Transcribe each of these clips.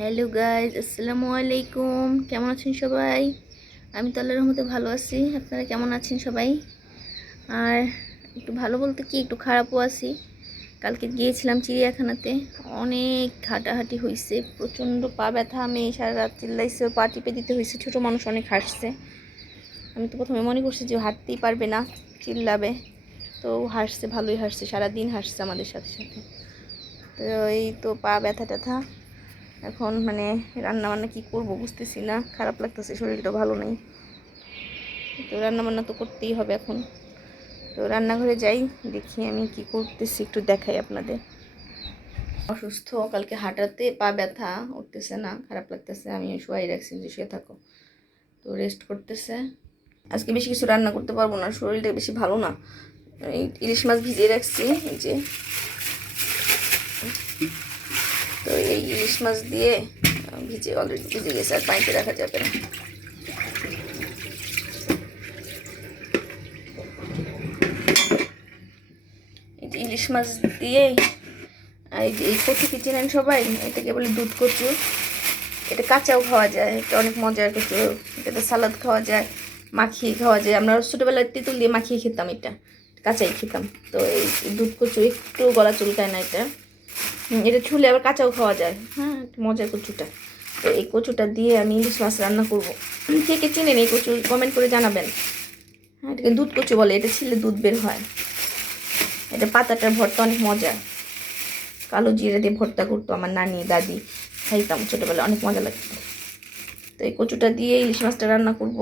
Hello guys আসসালামু আলাইকুম। কেমন আছেন সবাই? আমি তো আল্লাহর রহমতে ভালো আছি। আপনারা কেমন আছেন সবাই? আর একটু ভালো বলতে কি, একটু খারাপও আছি। কালকে গিয়েছিলাম চিড়িয়াখানাতে। অনেক হাঁটাহাঁটি হয়েছে প্রচণ্ড পা ব্যথা আমি সারা রাত চিল্লাইছে পা টিপে দিতে হয়েছে ছোটো মানুষ অনেক হাসছে। আমি তো প্রথমে মনে করছি যে হাঁটতেই পারবে না, চিল্লাবে। তো হাসছে, ভালোই হাসছে, সারাদিন হাসছে আমাদের সাথে সাথে। তো এই তো পা ব্যথা ট্যাথা এখন মানে রান্না বান্না কী করব বুঝতেছি না, খারাপ লাগতেছে, শরীরটা ভালো নেই। তো রান্না বান্না তো করতেই হবে এখন। তো রান্নাঘরে যাই, দেখি আমি কি করতেছি, একটু দেখাই আপনাদের। অসুস্থ, কালকে হাঁটাতে পা ব্যথা উঠতেছে না, খারাপ লাগতেছে, আমি শুয়াই রাখছি, যে শুয়ে থাকো। তো রেস্ট করতেছে। আজকে বেশি কিছু রান্না করতে পারব না, শরীরটা বেশি ভালো না। ইলিশ মাছ ভিজিয়ে রাখছি, এই যে। তো এই ইলিশ মাছ দিয়ে ভিজে অলরেডি ভিজে গেছে, আর পানিতে রাখা যাবে না। ইলিশ মাছ দিয়ে এই কচু কি চেনেন সবাই? এটাকে বলে দুধ কচু। এটা কাঁচাও খাওয়া যায়, এটা অনেক মজার কচু। এটাতে সালাদ খাওয়া যায়, মাখিয়ে খাওয়া যায়। আমরা ছোটোবেলায় তেঁতুল দিয়ে মাখিয়ে খেতাম এটা, কাঁচাই খেতাম। তো এই দুধ কচু একটু গলা চুলকায় না এটা। এটা ছুলে আবার কাঁচাও খাওয়া যায়। হ্যাঁ মজার কচুটা। তো এই কচুটা দিয়ে আমি ইলিশ মাছ রান্না করব। কে কে চিনেন এই কচু কমেন্ট করে জানাবেন। হ্যাঁ এটাকে দুধ কচু বলে, এটা ছিলে দুধ বের হয়। এটা পাতাটার ভর্তা অনেক মজা। কালো জিরে দিয়ে ভর্তা করতো আমার নানি, দাদি, খাইতাম ছোটোবেলায়, অনেক মজা লাগতো। তো এই কচুটা দিয়ে ইলিশ মাছটা রান্না করব।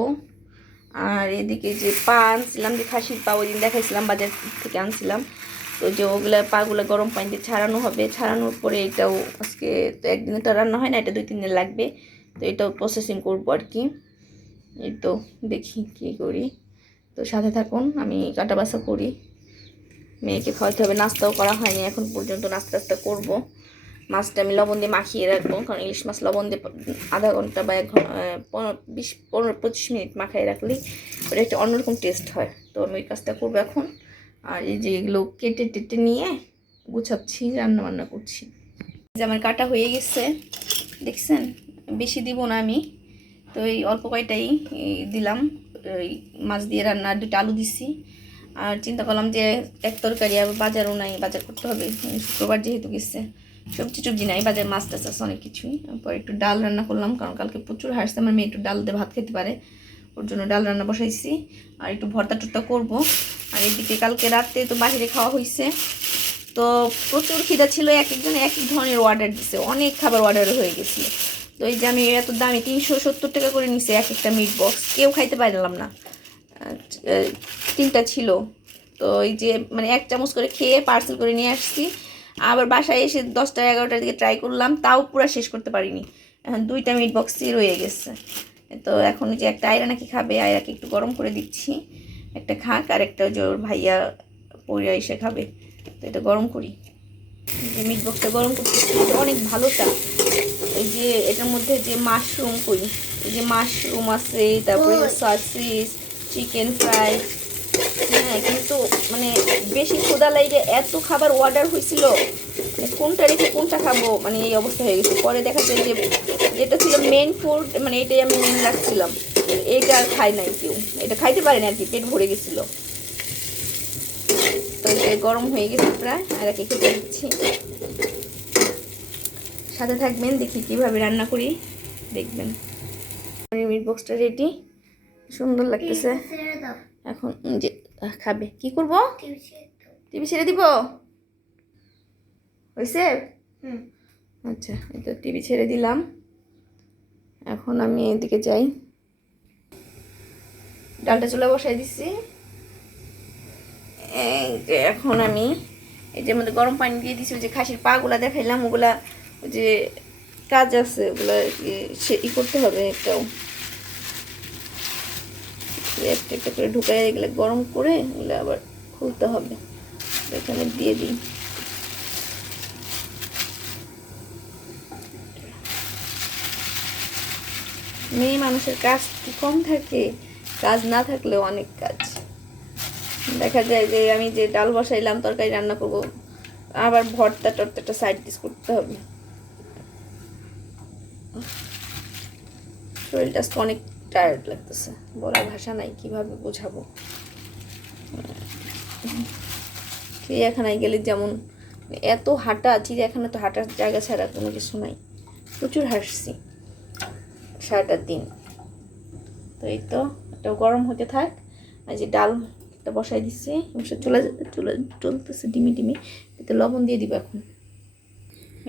আর এদিকে যে পা আনছিলাম, যে খাসির পা, ওই দিন দেখাইছিলাম, বাজার থেকে আনছিলাম। তো যে ওগুলো পাগুলো গরম পানিতে ছাড়ানো হবে। ছাড়ানোর পরে এটাও আজকে তো একদিনে তো রান্না হয় না, এটা দুই তিন দিন লাগবে। তো এটাও প্রসেসিং করব আর কি। এই তো দেখি কী করি। তো সাথে থাকুন, আমি কাটা বাসা করি। মেয়েকে খাওয়াতে হবে, নাস্তাও করা হয়নি, এখন পর্যন্ত নাস্তা টাস্তা করব। মাছটা আমি লবণ দিয়ে মাখিয়ে রাখব, কারণ ইলিশ মাছ লবণ দিয়ে আধা ঘণ্টা বা এক ঘণ্টা বিশ, পনেরো, পঁচিশ মিনিট মাখায় রাখলেই ওটা একটা অন্যরকম টেস্ট হয়। তো আমি ওই কাজটা করব এখন। আর এই যে এগুলো কেটে টেটে নিয়ে গুছাচ্ছি রান্না বান্না করছি আমার কাটা হয়ে গেছে, দেখছেন? বেশি দিব না আমি। তো এই অল্প কয়টাই দিলাম। ওই মাছ দিয়ে রান্না দুটো আলু দিছি। আর চিন্তা করলাম যে এক তরকারি আবার বাজারও নাই, বাজার করতে হবে। শুক্রবার যেহেতু গেছে, সবজি টবজি নাই, বাজার মাছ টাছ আছে, অনেক কিছুই। তারপর একটু ডাল রান্না করলাম, কারণ কালকে প্রচুর হাসছে আমার মেয়ে একটু ডাল দিয়ে ভাত খেতে পারে। ওর জন্য ডাল রান্না বসাইছি। আর একটু ভর্তা টর্তা করব। আর এদিকে কালকে রাতে তো বাইরে খাওয়া হয়েছে তো প্রচুর খিদা ছিল, এক একজন এক এক ধরনের অর্ডার দিছে। অনেক খাবার অর্ডার হয়ে গেছিল তো এই যে আমি এত দামি তিনশো সত্তর টাকা করে নিছে এক একটা মিট বক্স কেউ খাইতে পারলাম না। তিনটা ছিল। তো এই যে মানে এক চামচ করে খেয়ে পার্সেল করে নিয়ে আসছি। আবার বাসায় এসে দশটা এগারোটার দিকে ট্রাই করলাম। তাও পুরো শেষ করতে পারিনি। এখন দুইটা মিট বক্সই রয়ে গেছে। তো এখন যে একটা আয়রা নাকি খাবে আয়রাকে একটু গরম করে দিচ্ছি। একটা খাক আর একটা জোর ভাইয়া পরিয়া এসে খাবে। তো এটা গরম করি। যে মিট বক্সটা গরম করছি এটা অনেক ভালোটা এই যে এটার মধ্যে যে মাশরুম করি এই যে মাশরুম আছে তারপরে সসিস চিকেন ফ্রাই হ্যাঁ কিন্তু মানে বেশি ক্ষুদা লাগে এত খাবার অর্ডার হয়েছিল মানে কোনটা রেখে কোনটা খাব মানে এই অবস্থা হয়ে গেছে। পরে দেখা যায় যে যেটা ছিল মেন ফুড মানে এটাই আমি মেন রাখছিলাম। এইটা আর খাই নাই কেউ। এটা খাইতে পারে না আর কি, পেট ভরে গেছিল। তো এটা গরম হয়ে গেছে প্রায়, আর একে খেতে দিচ্ছি। সাথে থাকবেন, দেখি কীভাবে রান্না করি, দেখবেন। মিট বক্সটা রেডি সুন্দর লাগতেছে। এখন যে খাবে। কি করব? টিভি ছেড়ে দিব। হয়েছে আচ্ছা এই তো টিভি ছেড়ে দিলাম। এখন আমি এদিকে যাই। ডালটা চুলা বসাই দিচ্ছি এই যে এখন আমি এই যে মধ্যে গরম পানি দিয়ে দিছি ওই যে খাসির পাগুলা দেখাইলাম ওগুলা ওই যে কাজ আছে ওগুলা ই- করতে হবে একটাও একটা একটা করে ঢুকাই, এগুলো গরম করে এগুলো আবার খুলতে হবে। এখানে দিয়ে দিই। মেয়ে মানুষের কাজ কম থাকে? কাজ না থাকলেও অনেক কাজ। দেখা যায় যে আমি যে ডাল বসাইলাম, তরকারি রান্না করব, আবার ভর্তা টর্তাটা সাইড ডিশ করতে হবে। শরীরটা অনেক টায়ার্ড লাগতেছে। বলার ভাষা নাই, কীভাবে বোঝাবো? চিড়িয়াখানায় গেলে যেমন এত হাঁটা, চিড়িয়াখানা তো হাঁটার জায়গা ছাড়া কোনো কিছু নাই। প্রচুর হাসছি সারাটা দিন। তো এই তো, এটা গরম হতে থাক। আর যে ডাল একটা বসাই দিচ্ছি চলে চলে চলতেছে ডিমি ডিমি। এতে লবণ দিয়ে দিব এখন।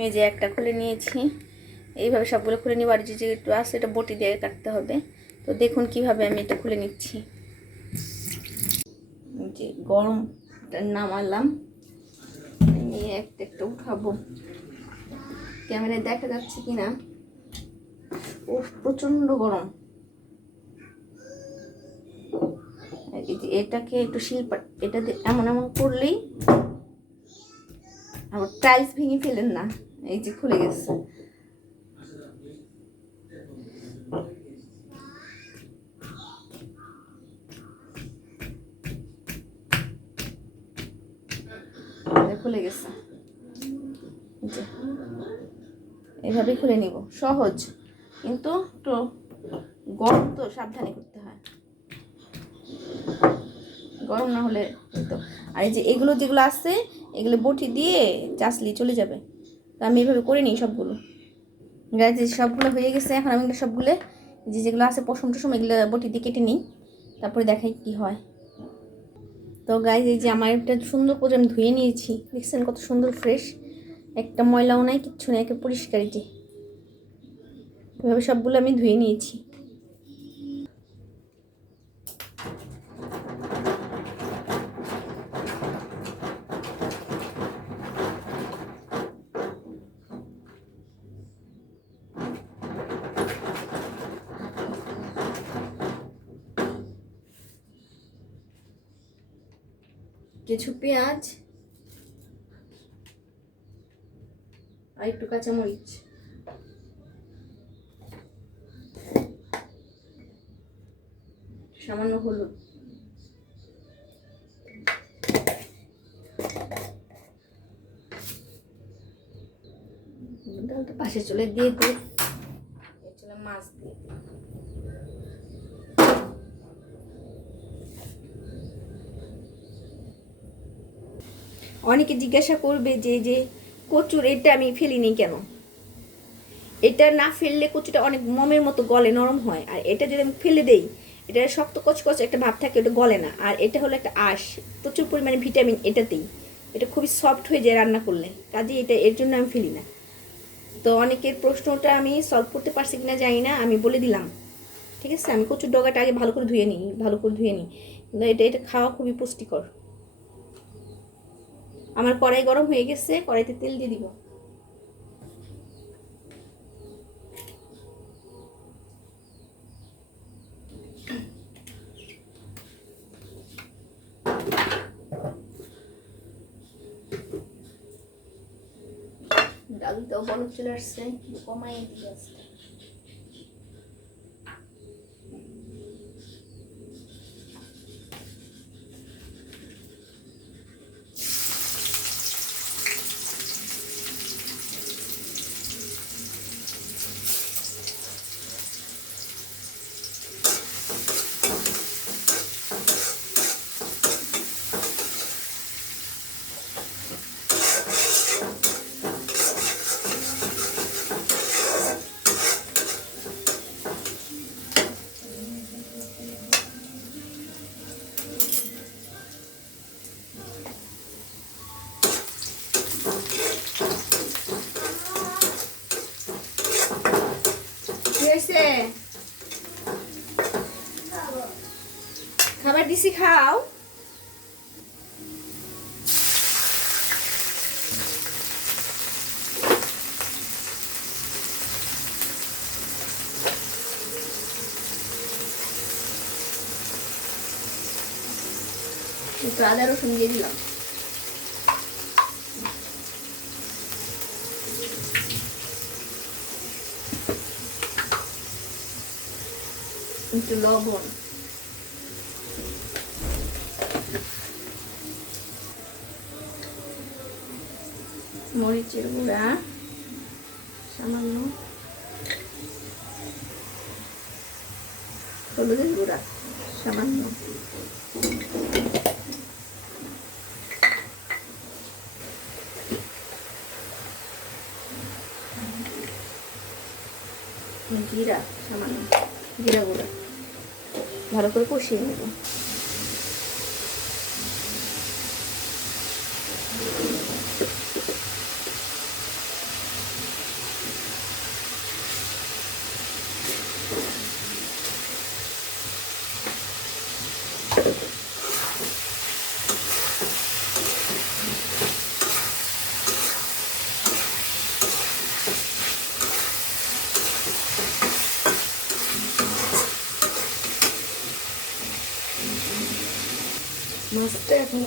এই যে একটা খুলে নিয়েছি। এইভাবে সবগুলো খুলে নিব, আর যে একটু আছে, এটা বটি দিয়ে কাটতে হবে। তো দেখুন কীভাবে আমি এটা খুলে নিচ্ছি। যে গরমটা নামালাম। নিয়ে একটা একটা উঠাবো। ক্যামেরায় দেখা যাচ্ছে কি না? ও, প্রচণ্ড গরম। এটাকে একটু শিল্পা, এটা এমন এমন করলেই আবার টাইলস ভেঙে ফেলেন না। এই যে খুলে গেছে। খুলে গেছে। যে এইভাবে খুলে নিব, সহজ। কিন্তু একটু গরম তো, সাবধানে করতে হয়। গরম না হলে তো। আর এই যে এগুলো যেগুলো আছে, এগুলো বটি দিয়ে চাসলি চলে যাবে। তো আমি এভাবে করে নিই সবগুলো। গাছ সবগুলো হয়ে গেছে, এখন আমি সবগুলো যে যেগুলো আছে পশম টসম এগুলো বটি দিয়ে কেটে নিই। তারপরে দেখাই কি হয়। তো গাইজ এই যে আমার একটা সুন্দর করে আমি ধুয়ে নিয়েছি। দেখছেন কত সুন্দর ফ্রেশ একটা ময়লাও নাই, কিচ্ছু নেই একে পরিষ্কারই যে। এভাবে সবগুলো আমি ধুয়ে নিয়েছি। কিছু পেঁয়াজ আর একটু কাঁচামরিচ। সামান্য হলুদ। ডালটা পাশে চলে দিয়ে দিই চলে মাছ দিয়ে দিই। অনেকে জিজ্ঞাসা করবে যে যে কচুর এটা আমি ফেলিনি কেন? এটা না ফেললে কচুটা অনেক মমের মতো গলে, নরম হয়। আর এটা যদি আমি ফেলে দেই, এটা শক্ত কচকচ একটা ভাব থাকে, ওটা গলে না। আর এটা হলো একটা আঁশ। প্রচুর পরিমাণে ভিটামিন এটাতেই। এটা খুবই সফট হয়ে যায় রান্না করলে। কাজে এটা, এর জন্য আমি ফেলি না। তো অনেকের প্রশ্নটা আমি সলভ করতে পারছি কিনা জানি না, আমি বলে দিলাম। ঠিক আছে? আমি কচুর ডগাটা আগে ভালো করে ধুয়ে নিই, ভালো করে ধুয়ে নিই। এটা এটা খাওয়া খুবই পুষ্টিকর। আমার কড়াই গরম হয়ে গেছে, কড়াইতে তেল দিয়ে দিব। ডালটাও বলক চলে আসছে কমাই দিয়ে আসছে খাবার দিছি খাও। আদা রসুন দিয়ে দিলাম। একটু লবণ। মরিচের গুঁড়া সামান্য হলুদের গুঁড়া সামান্য। জিরা গুঁড়া ভালো করে কষিয়ে নেব। মাছটা এখন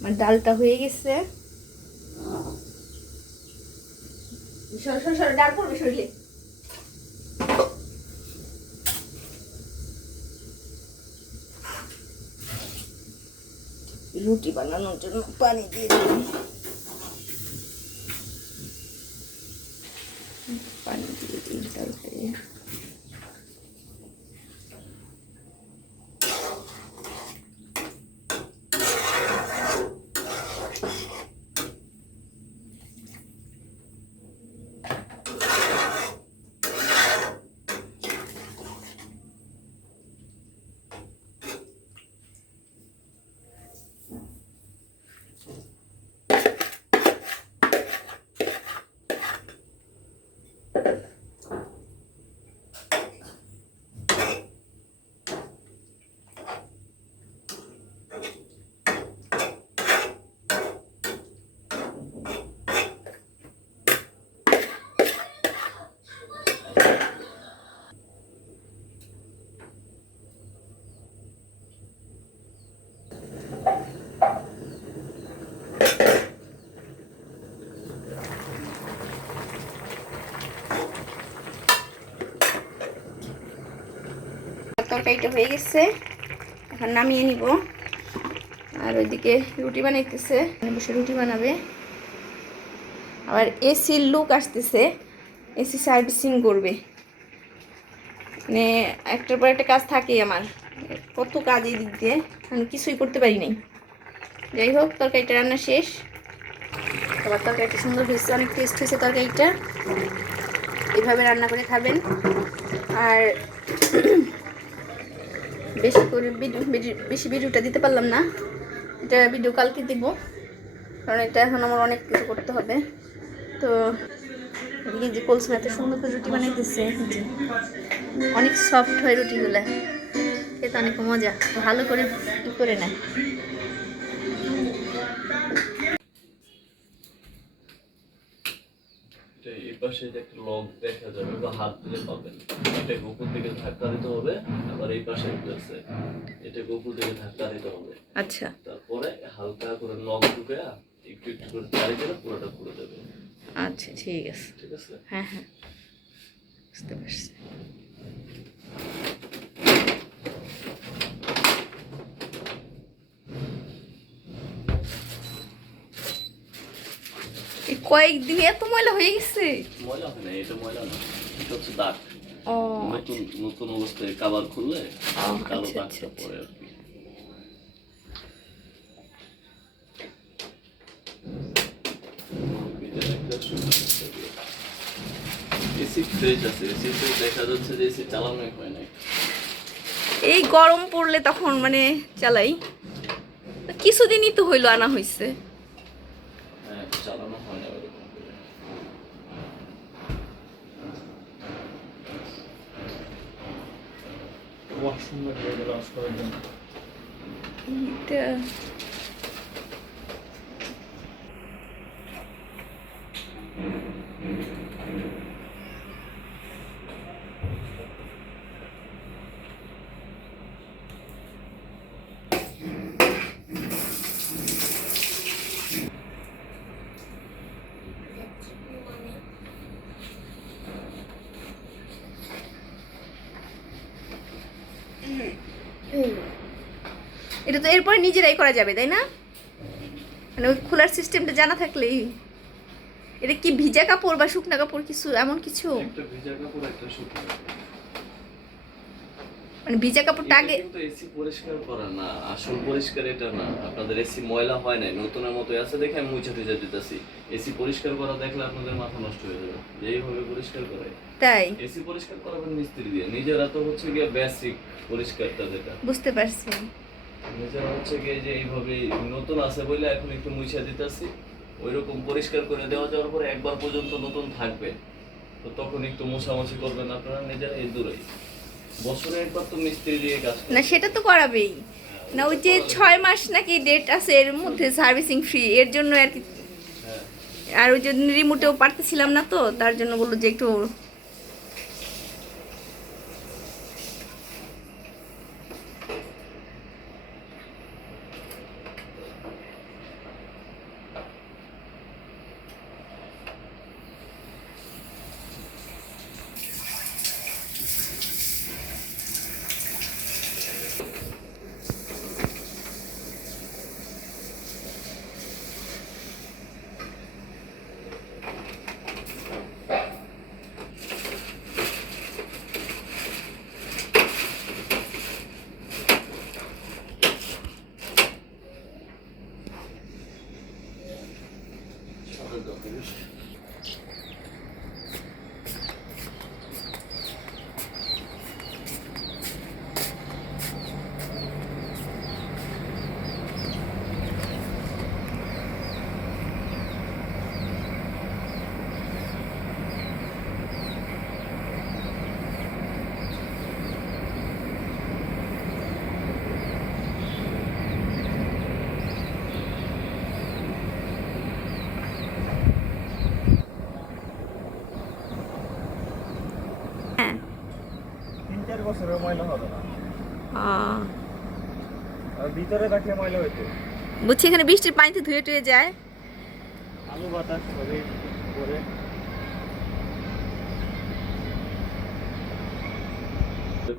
আমার ডালটা হয়ে গেছে। ডাল রুটি বানানোর জন্য পানি দিয়ে দিলাম তরকারিটা হয়ে গেছে। এখন নামিয়ে নিব। আর ওইদিকে রুটি বানাইতেছে। বসে রুটি বানাবে। আবার এসির লুক আসতেছে। এসি সার্ভিসিং করবে। মানে একটার পর একটা কাজ থাকেই আমার। কত কাজ এই দিক দিয়ে। আমি কিছুই করতে পারি নাই। যাই হোক, তরকারিটা রান্না শেষ। আবার তরকারিটা সুন্দর হয়েছে। অনেক টেস্ট হয়েছে তরকারিটা। এভাবে রান্না করে খাবেন। আর বেশি করে বেশি ভিডিওটা দিতে পারলাম না। এটা ভিডিও কালকে দিব, কারণ এটা এখন আমার অনেক কিছু করতে হবে। তো এদিকে যে কলসুন এত সুন্দর করে রুটি বানাইতেছে অনেক সফট হয় রুটিগুলো, খেতে অনেক মজা, ভালো করে করে নেয়। পাশে যে একটা লক দেখা যাবে বা হাত দিলে পাবেন। এটাকে উপর দিকে ধাক্কা দিতে হবে আবার এই পাশে একটা আছে। এটাকে উপর দিকে ধাক্কা দিতে হবে। আচ্ছা। তারপরে হালকা করে লক ঢুকে একটু একটু করে চারি দিলে পুরোটা পুরো দেবে। আচ্ছা ঠিক আছে। ঠিক আছে? হ্যাঁ হ্যাঁ। বুঝতে পারছি। কয়েকদিনে এত ময়লা হয়ে গেছে। ময়লা হয় না এটা ময়লা না এটা হচ্ছে দাগ। ও নতুন নতুন অবস্থায় কাবার খুললে কালো আচ্ছা, আচ্ছা, দাগটা আচ্ছা। পড়ে আর কি। এসি ফ্রেশ আছে এসি ফ্রেশ দেখা যাচ্ছে যে এসি চালানোই হয় নাই। এই গরম পড়লে তখন মানে চালাই। কিছুদিনই তো হইল আনা হয়েছে হ্যাঁ চালানো হয় না ওরকম করে ওয়াশরুমে ঢুকে গেল আজ করার জন্য এটা এটা তো এরপরে নিজেরাই করা যাবে, তাই না? মানে ওই খোলার সিস্টেমটা জানা থাকলেই। এটা কি ভিজা কাপড় বা শুকনা কাপড় কিছু, এমন কিছু? ভিজা কাপড়, একটা। মানে ভিজা কাপড়টা আগে কিন্তু এসি পরিষ্কার করা না আসল পরিষ্কার এটা না। আপনাদের এসি ময়লা হয় নতুনের মতো আছে দেখে আমি মুছে টুছে দিতেছি। এসি পরিষ্কার করা দেখলে আপনাদের মাথা নষ্ট হয়ে যাবে। পরিষ্কার করে। তাই? এসি পরিষ্কার করাবেন মিস্ত্রি দিয়ে। নিজেরা তো হচ্ছে গিয়ে বেসিক পরিষ্কারটা যেটা। বুঝতে পারছি। নিজেরা হচ্ছে গিয়ে যে এইভাবে নতুন আছে বলে এখন একটু মুছে দিতেছি। ওই রকম পরিষ্কার করে দেওয়া যাওয়ার পরে একবার পর্যন্ত নতুন থাকবে। তো তখন একটু মোছামুছি করবেন আপনারা নিজেরা এই দূরেই। বছরে একবার তো মিস্ত্রি দিয়ে কাজ না সেটা তো করাবেই। না ওই যে ছয় মাস নাকি ডেট আছে এর মধ্যে সার্ভিসিং ফ্রি এর জন্য আর কি হ্যাঁ। আর ওই জন্য রিমোটেও পারতেছিলাম না তো তার জন্য বলল যে একটু তিন ময়লা হবে না। আর ভিতরে রাখলে ময়লা হইতো। বুঝছি এখানে বৃষ্টির পানিতে ধুয়ে টুয়ে যায়। আলু বাতাস হবে করে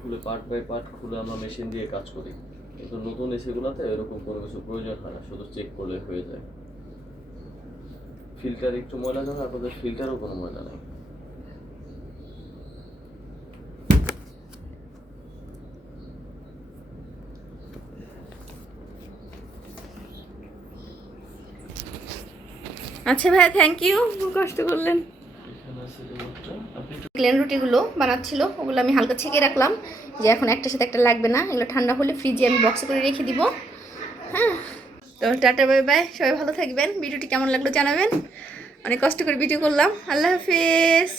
খুলে পার্ট বাই পার্ট খুলে আমরা মেশিন দিয়ে কাজ করি। কিন্তু নতুন এসিগুলোতে এরকম কোনো কিছু প্রয়োজন হয় না শুধু চেক করলে হয়ে যায়। ফিল্টার একটু ময়লা যাবে আপনাদের ফিল্টারও কোনো ময়লা নেই। আচ্ছা ভাই থ্যাংক ইউ কষ্ট করলেন। প্লেন রুটিগুলো বানাচ্ছিল, ওগুলো আমি হালকা ছেঁকে রাখলাম। যে এখন একটার সাথে একটা লাগবে না, এগুলো ঠান্ডা হলে ফ্রিজে আমি বক্সে করে রেখে দিব। হ্যাঁ। তো টাটা বাই বাই সবাই ভালো থাকবেন। ভিডিওটি কেমন লাগল জানাবেন। অনেক কষ্ট করে ভিডিও করলাম। আল্লাহ হাফিজ।